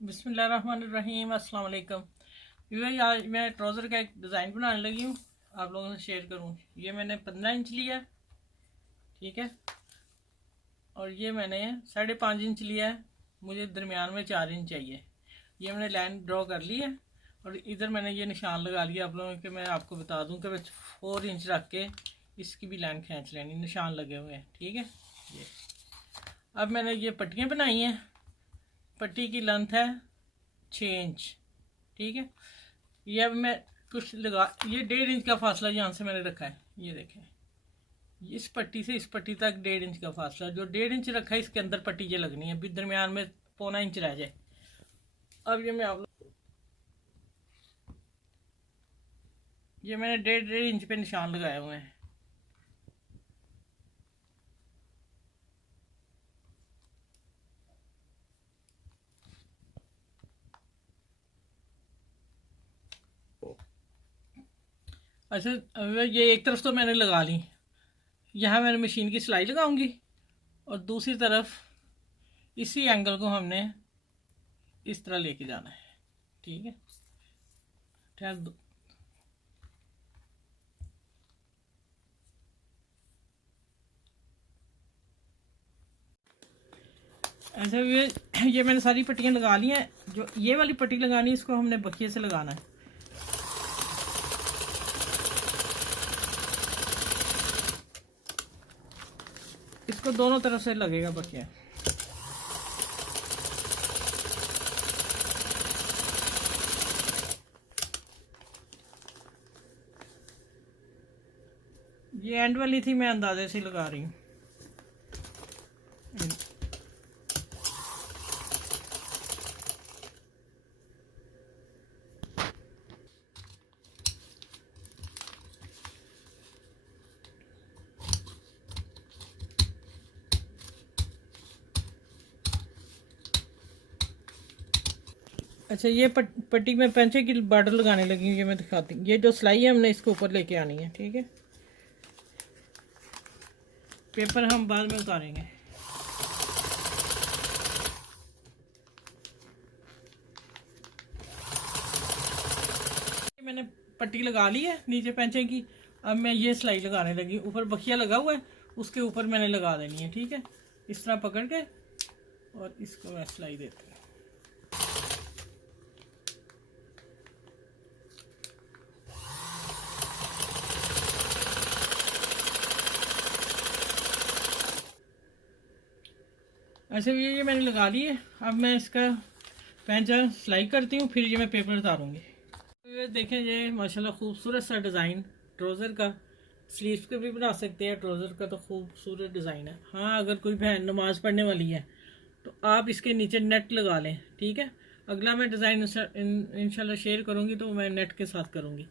बिस्मिल्लाहिर्रहमानिर्रहीम, अस्सलाम वालेकुम। ये आज मैं ट्राउज़र का एक डिज़ाइन बनाने लगी हूँ, आप लोगों से शेयर करूँ। ये मैंने 15 इंच लिया है, ठीक है, और ये मैंने 5.5 इंच लिया है। मुझे दरमियान में 4 इंच चाहिए। ये मैंने लाइन ड्रॉ कर ली है और इधर मैंने ये निशान लगा लिया आप लोगों के। मैं आपको बता दूँ कि 4 इंच रख के इसकी भी लाइन खींच लेनी, निशान लगे हुए हैं, ठीक है। ये अब मैंने ये पट्टियाँ बनाई हैं। पट्टी की लेंथ है 6 इंच, ठीक है। ये अब मैं कुछ लगा, ये 1.5 इंच का फासला यहाँ से मैंने रखा है। ये देखें, इस पट्टी से इस पट्टी तक 1.5 इंच का फासला, जो 1.5 इंच रखा है इसके अंदर पट्टी ये लगनी है, भी दरमियान में 0.25 इंच रह जाए। अब ये मैं आप ये मैंने 1.5 इंच पे निशान लगाए हुए हैं। अच्छा, अब ये एक तरफ तो मैंने लगा ली। यहाँ मैंने मशीन की सिलाई लगाऊंगी और दूसरी तरफ इसी एंगल को हमने इस तरह लेके जाना है, ठीक है। ठहर दो। ऐसे ये मैंने सारी पट्टियाँ लगा ली हैं। जो ये वाली पट्टी लगानी है इसको हमने बखिए से लगाना है। इसको दोनों तरफ से लगेगा बखिया। ये एंड वाली थी, मैं अंदाजे से लगा रही हूँ। अच्छा, ये पट्टी में पेंचे की बॉर्डर लगाने लगी हूँ। ये मैं दिखाती हूँ। ये जो सिलाई है हमने इसको ऊपर लेके आनी है, ठीक है। पेपर हम बाद में उतारेंगे। मैंने पट्टी लगा ली है नीचे पेंचे की। अब मैं ये सिलाई लगाने लगी। ऊपर बखिया लगा हुआ है, उसके ऊपर मैंने लगा देनी है, ठीक है। इस तरह पकड़ के और इसको मैं सिलाई देती हूँ। ऐसे ये मैंने लगा ली है। अब मैं इसका पेंचा सिलाई करती हूँ, फिर ये मैं पेपर उतारूँगी। ये देखें, ये माशाल्लाह खूबसूरत सा डिज़ाइन ट्राउज़र का। स्लीव्स के भी बना सकते हैं। ट्राउज़र का तो खूबसूरत डिज़ाइन है। हाँ, अगर कोई बहन नमाज़ पढ़ने वाली है तो आप इसके नीचे नेट लगा लें, ठीक है। अगला मैं डिज़ाइन इंशाल्लाह शेयर करूँगी तो मैं नेट के साथ करूँगी।